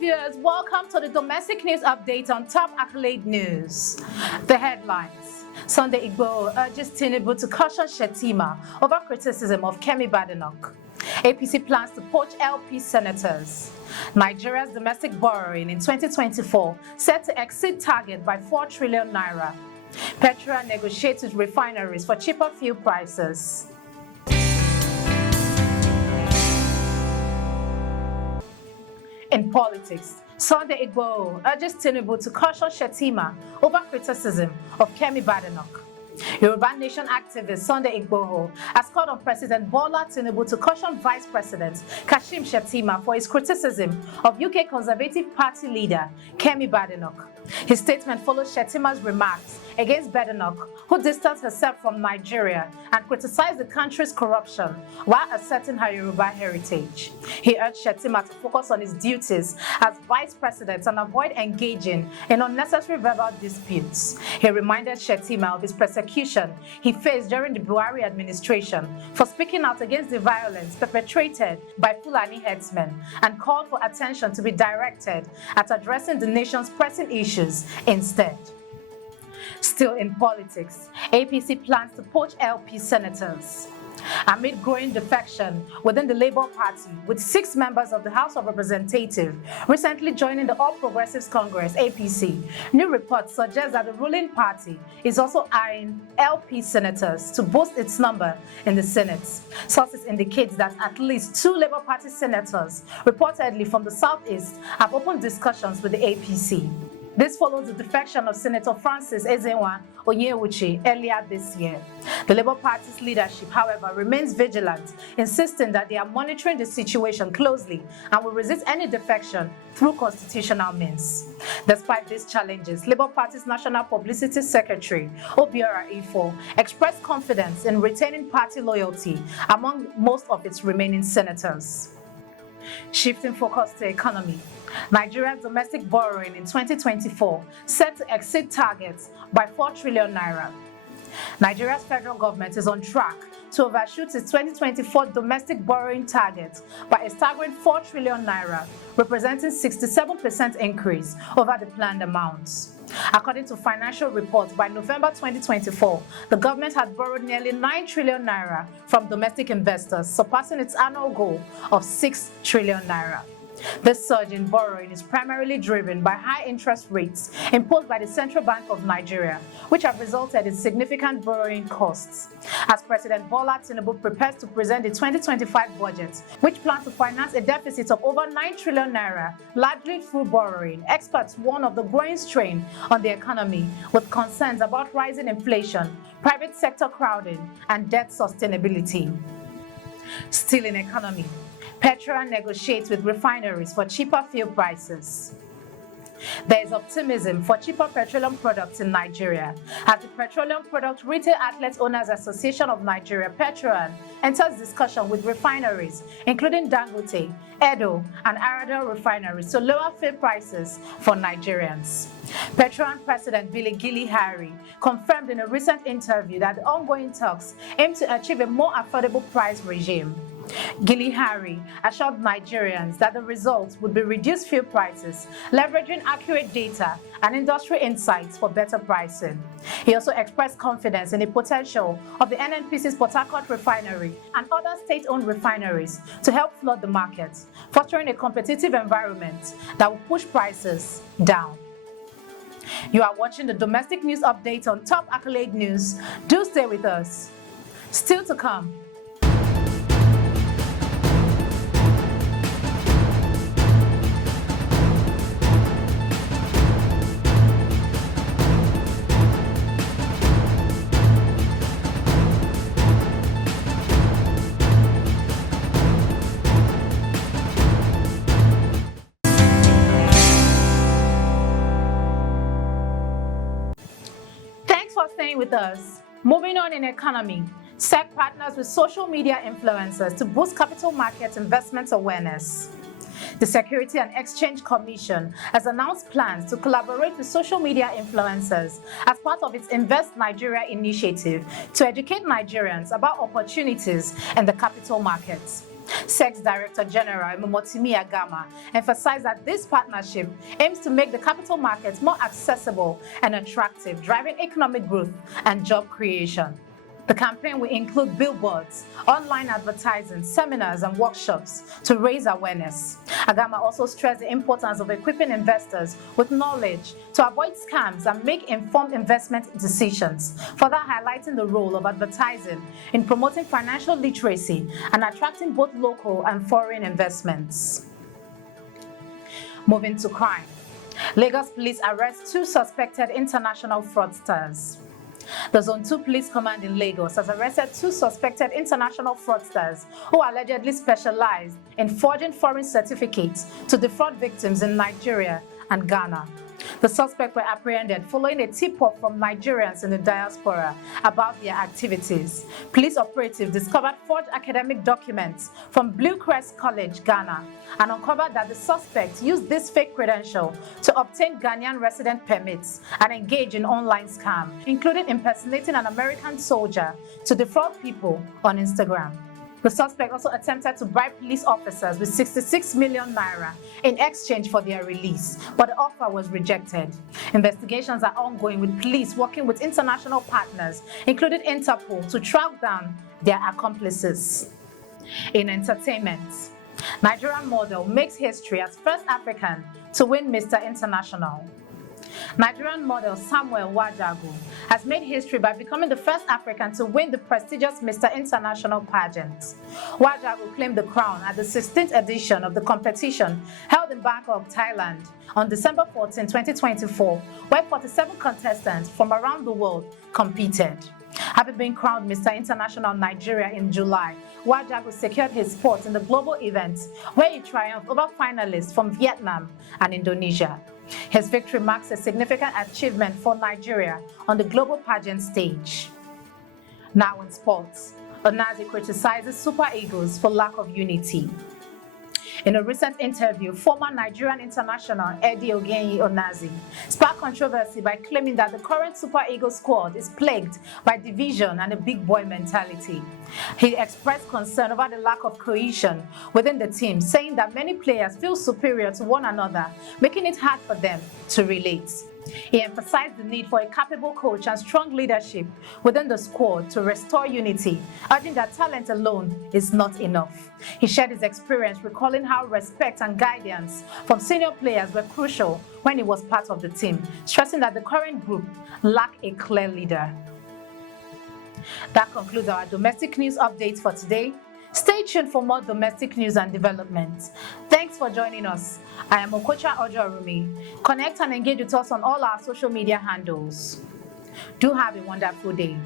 viewers, welcome to the domestic news update on Top Accolade News. The headlines. Sunday IGBOHO urges TINUBU to caution Shettima over criticism of KEMI BADENOCH. APC plans to poach LP senators. Nigeria's domestic borrowing in 2024 set to exceed target by 4 trillion naira. PETROAN negotiates with refineries for cheaper fuel prices. In politics, Sunday IGBOHO urges TINUBU to caution Shettima over criticism of KEMI BADENOCH. Yoruba Nation activist Sunday IGBOHO has called on President Bola Tinubu to caution Vice President Kashim Shettima for his criticism of UK Conservative Party leader KEMI BADENOCH. His statement follows Shettima's remarks against Badenoch, who distanced herself from Nigeria and criticized the country's corruption while asserting her Yoruba heritage. He urged Shettima to focus on his duties as Vice President and avoid engaging in unnecessary verbal disputes. He reminded Shettima of his persecution he faced during the Buhari administration for speaking out against the violence perpetrated by Fulani herdsmen and called for attention to be directed at addressing the nation's pressing issues instead. Still in politics, APC plans to poach LP senators. Amid growing defection within the Labour Party, with 6 members of the House of Representatives recently joining the All Progressives Congress (APC), new reports suggest that the ruling party is also eyeing LP senators to boost its number in the Senate. Sources indicate that at least 2 Labour Party senators, reportedly from the Southeast, have opened discussions with the APC. This follows the defection of Senator Francis Ezenwa Onyewuchi earlier this year. The Labour Party's leadership, however, remains vigilant, insisting that they are monitoring the situation closely and will resist any defection through constitutional means. Despite these challenges, Labour Party's National Publicity Secretary, Obiora Ifo, expressed confidence in retaining party loyalty among most of its remaining senators. Shifting focus to economy, Nigeria's domestic borrowing in 2024 set to exceed targets by 4 trillion naira. Nigeria's federal government is on track to overshoot its 2024 domestic borrowing target by a staggering 4 trillion naira, representing 67% increase over the planned amounts. According to financial reports, by November 2024, the government had borrowed nearly 9 trillion naira from domestic investors, surpassing its annual goal of 6 trillion naira. This surge in borrowing is primarily driven by high interest rates imposed by the Central Bank of Nigeria, which have resulted in significant borrowing costs. As President Bola Tinubu prepares to present the 2025 budget, which plans to finance a deficit of over 9 trillion naira, largely through borrowing, experts warn of the growing strain on the economy, with concerns about rising inflation, private sector crowding, and debt sustainability. Still in economy, PETROAN negotiates with refineries for cheaper fuel prices. There is optimism for cheaper petroleum products in Nigeria as the Petroleum Product Retail Outlets Owners Association of Nigeria (PETROAN) enters discussion with refineries, including Dangote, Edo, and Aradel refineries, to lower fuel prices for Nigerians. PETROAN President Gili Harry confirmed in a recent interview that the ongoing talks aim to achieve a more affordable price regime. Gili Harry assured Nigerians that the result would be reduced fuel prices, leveraging accurate data and industry insights for better pricing. He also expressed confidence in the potential of the NNPC's Port Harcourt refinery and other state-owned refineries to help flood the market, fostering a competitive environment that will push prices down. You are watching the domestic news update on Top Accolade News. Do stay with us. Still to come. Staying with us. Moving on in economy, SEC partners with social media influencers to boost capital markets investment awareness. The Security and Exchange Commission has announced plans to collaborate with social media influencers as part of its Invest Nigeria initiative to educate Nigerians about opportunities in the capital markets. SEC's Director General Motimi Agama emphasized that this partnership aims to make the capital markets more accessible and attractive, driving economic growth and job creation. The campaign will include billboards, online advertising, seminars, and workshops to raise awareness. Agama also stressed the importance of equipping investors with knowledge to avoid scams and make informed investment decisions, further highlighting the role of advertising in promoting financial literacy and attracting both local and foreign investments. Moving to crime. Lagos police arrest 2 suspected international fraudsters. The Zone 2 Police Command in Lagos has arrested 2 suspected international fraudsters who allegedly specialized in forging foreign certificates to defraud victims in Nigeria and Ghana. The suspects were apprehended following a tip-off from Nigerians in the diaspora about their activities. Police operatives discovered forged academic documents from Blue Crest College, Ghana, and uncovered that the suspects used this fake credential to obtain Ghanaian resident permits and engage in online scams, including impersonating an American soldier to defraud people on Instagram. The suspect also attempted to bribe police officers with 66 million naira in exchange for their release, but the offer was rejected. Investigations are ongoing with police working with international partners, including Interpol, to track down their accomplices. In entertainment, Nigerian model makes history as first African to win Mr. International. Nigerian model Samuel Wajagu has made history by becoming the first African to win the prestigious Mr. International pageant. Wajagu claimed the crown at the 16th edition of the competition held in Bangkok, Thailand on December 14, 2024, where 47 contestants from around the world competed. Having been crowned Mr. International Nigeria in July, Wajagu secured his spot in the global event where he triumphed over finalists from Vietnam and Indonesia. His victory marks a significant achievement for Nigeria on the global pageant stage. Now in sports, ONAZI criticizes Super Eagles for lack of unity. In a recent interview, former Nigerian international Eddie Ogenyi ONAZI sparked controversy by claiming that the current Super Eagles squad is plagued by division and a big boy mentality. He expressed concern over the lack of cohesion within the team, saying that many players feel superior to one another, making it hard for them to relate. He emphasized the need for a capable coach and strong leadership within the squad to restore unity, urging that talent alone is not enough. He shared his experience, recalling how respect and guidance from senior players were crucial when he was part of the team, stressing that the current group lacked a clear leader. That concludes our domestic news updates for today. Stay tuned for more domestic news and developments. Thanks for joining us. I am Okocha Ojorumi. Connect and engage with us on all our social media handles. Do have a wonderful day.